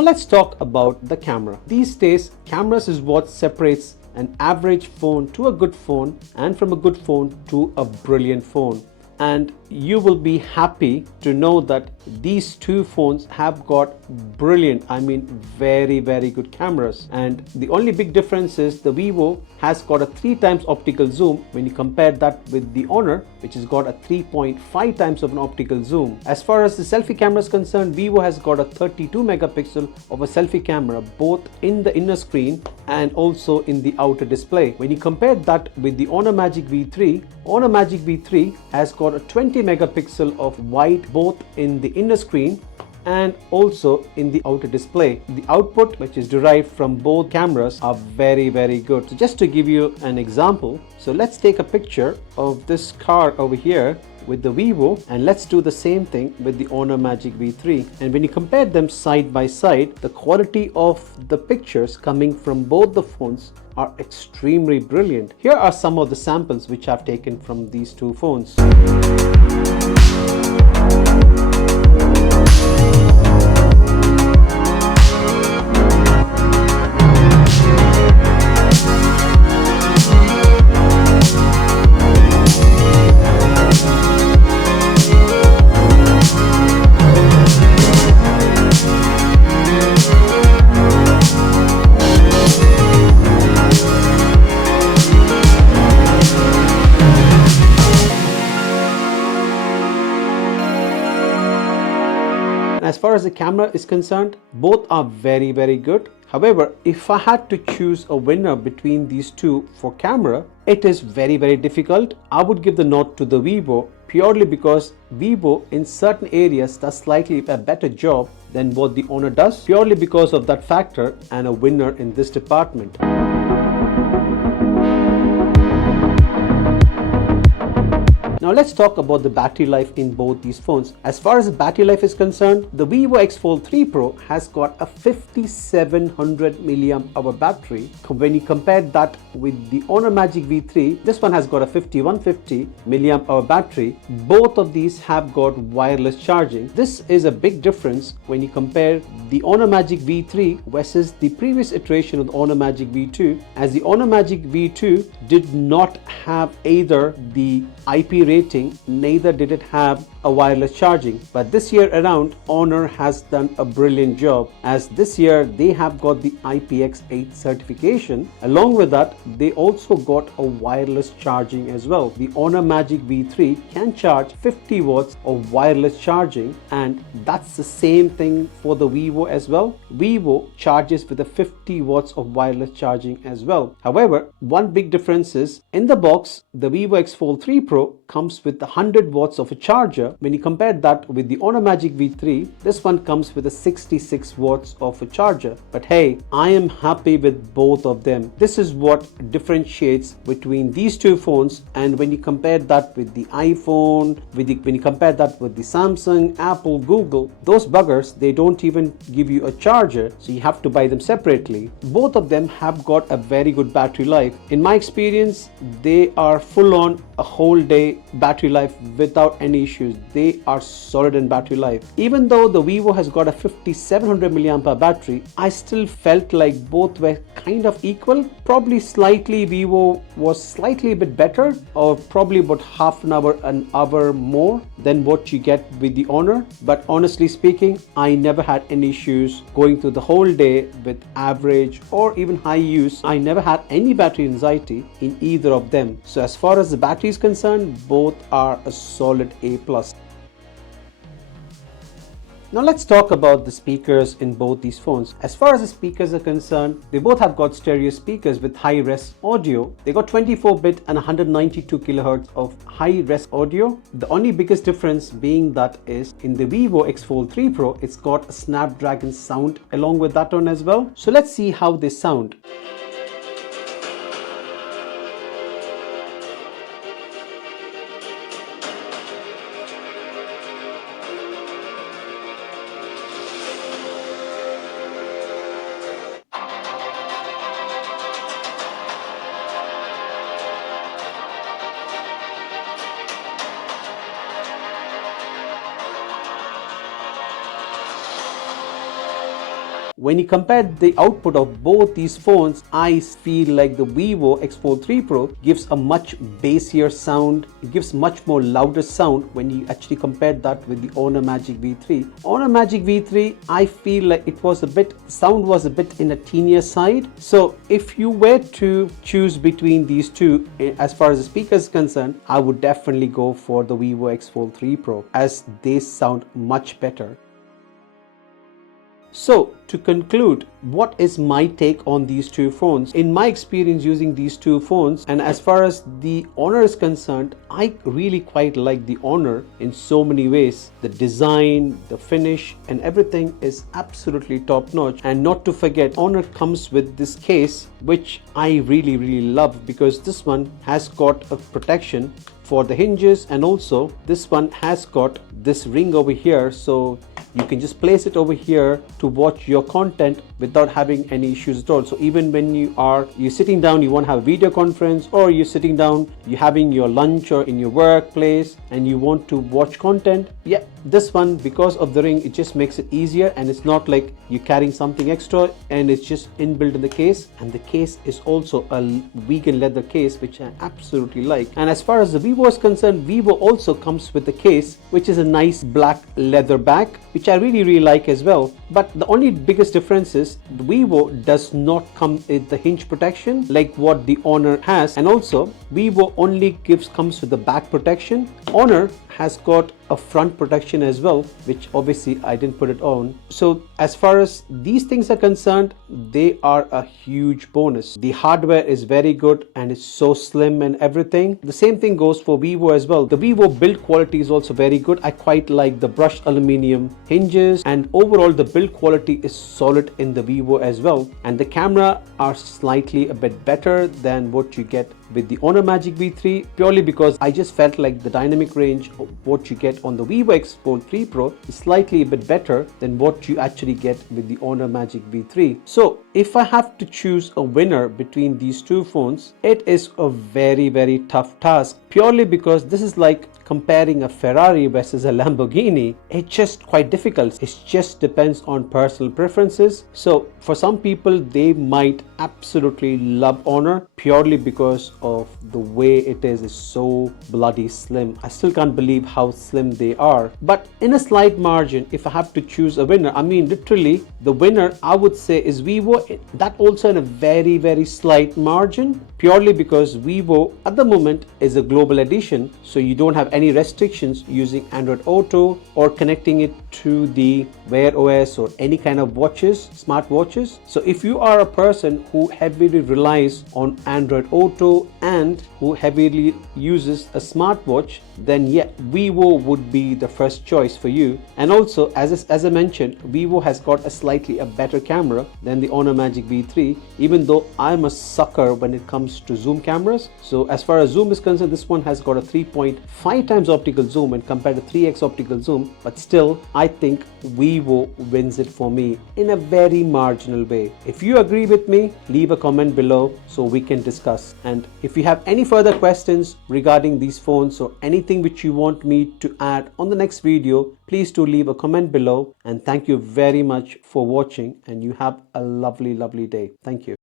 Now let's talk about the camera. These days, cameras is what separates an average phone to a good phone and from a good phone to a brilliant phone. And you will be happy to know that these two phones have got brilliant, very good cameras. And the only big difference is the Vivo has got a 3 times optical zoom when you compare that with the Honor, which has got a 3.5 times of an optical zoom. As far as the selfie camera is concerned, Vivo has got a 32 megapixel of a selfie camera both in the inner screen and also in the outer display. When you compare that with the Honor Magic V3, Honor Magic V3 has got a 20 megapixel of wide both in the inner screen and also in the outer display. The output, which is derived from both cameras, are very good. So just to give you an example, so let's take a picture of this car over here with the Vivo, and let's do the same thing with the Honor Magic V3. And when you compare them side by side, the quality of the pictures coming from both the phones are extremely brilliant. Here are some of the samples which I've taken from these two phones. As far as the camera is concerned, both are very good. However, if I had to choose a winner between these two for camera, it is very difficult. I would give the nod to the Vivo purely because Vivo in certain areas does slightly a better job than what the Honor does, purely because of that factor, and a winner in this department. Now let's talk about the battery life in both these phones. As far as the battery life is concerned, the Vivo X Fold 3 Pro has got a 5700 mAh battery. When you compare that with the Honor Magic V3, this one has got a 5150 mAh battery. Both of these have got wireless charging. This is a big difference when you compare the Honor Magic V3 versus the previous iteration of the Honor Magic V2, as the Honor Magic V2 did not have either the IP rating, neither did it have a wireless charging. But this year around, Honor has done a brilliant job, as this year they have got the IPX8 certification. Along with that, they also got a wireless charging as well. The Honor Magic V3 can charge 50 watts of wireless charging, and that's the same thing for the Vivo as well. Vivo charges with a 50 watts of wireless charging as well. However, one big difference is in the box, the Vivo X Fold 3 Pro comes with 100 watts of a charger. When you compare that with the Honor Magic V3, this one comes with a 66 watts of a charger. But hey, I am happy with both of them. This is what differentiates between these two phones. And when you compare that with the iPhone, when you compare that with the Samsung, Apple, Google, those buggers, they don't even give you a charger, so you have to buy them separately. Both of them have got a very good battery life. In my experience, they are full on a whole day battery life without any issues. They are solid in battery life. Even though the Vivo has got a 5700 mAh battery, I still felt like both were kind of equal. Probably slightly Vivo was slightly a bit better, or probably about half an hour more than what you get with the Honor. But honestly speaking, I never had any issues going through the whole day with average or even high use. I never had any battery anxiety in either of them. So as far as the battery is concerned, both are a solid A+. Now let's talk about the speakers in both these phones. As far as the speakers are concerned, they both have got stereo speakers with high-res audio. They got 24-bit and 192 kHz of high-res audio. The only biggest difference being that is in the Vivo X Fold 3 Pro, it's got a Snapdragon sound along with that one as well. So let's see how they sound. when you compare the output of both these phones, I feel like the Vivo X Fold 3 Pro gives a much bassier sound. It gives much more louder sound when you actually compare that with the Honor Magic V3. Honor Magic V3, I feel like sound was a bit in a teenier side. So if you were to choose between these two, as far as the speaker is concerned, I would definitely go for the Vivo X Fold 3 Pro, as they sound much better. So to conclude, what is my take on these two phones? In my experience using these two phones, and as far as the Honor is concerned, I really quite like the Honor in so many ways. The design, the finish and everything is absolutely top notch. And not to forget, Honor comes with this case, which I really love, because this one has got a protection for the hinges, and also this one has got this ring over here, so you can just place it over here to watch your content without having any issues at all. So even when you're sitting down, you want to have a video conference, or you're sitting down, you're having your lunch or in your workplace and you want to watch content, yeah, this one, because of the ring, it just makes it easier, and it's not like you're carrying something extra, and it's just inbuilt in the case. And the case is also a vegan leather case, which I absolutely like. And as far as the Vivo is concerned, Vivo also comes with the case, which is a nice black leather back, which I really like as well. But the only biggest difference is the Vivo does not come with the hinge protection like what the Honor has, and also Vivo only comes with the back protection. Honor has got a front protection as well, which obviously I didn't put it on. So as far as these things are concerned, they are a huge bonus. The hardware is very good and it's so slim and everything. The same thing goes for Vivo as well. The Vivo build quality is also very good. I quite like the brushed aluminum hinges, and overall the build quality is solid in the Vivo as well. And the camera are slightly a bit better than what you get with the Honor Magic V3, purely because I just felt like the dynamic range of what you get on the Vivo X Fold 3 Pro is slightly a bit better than what you actually get with the Honor Magic V3. So if I have to choose a winner between these two phones, it is a very tough task, purely because this is like comparing a Ferrari versus a Lamborghini. It's just quite difficult. It just depends on personal preferences. So for some people, they might absolutely love Honor purely because of the way it is so bloody slim. I still can't believe how slim they are. But in a slight margin, if I have to choose a winner, I mean literally the winner I would say is Vivo. That also in a very slight margin, purely because Vivo at the moment is a global edition, so you don't have any restrictions using Android Auto or connecting it to the Wear OS or any kind of watches, smart watches. So if you are a person who heavily relies on Android Auto and who heavily uses a smartwatch, then yeah, Vivo would be the first choice for you. And also, as I mentioned, Vivo has got a better camera than the Honor Magic V3, even though I'm a sucker when it comes to zoom cameras. So as far as zoom is concerned, this one has got a 3.5 times optical zoom and compared to 3x optical zoom, but still I think Vivo wins it for me in a very marginal way. If you agree with me, leave a comment below so we can discuss. And if you have any further questions regarding these phones or anything which you want me to add on the next video, please do leave a comment below. And thank you very much for watching, and you have a lovely day. Thank you.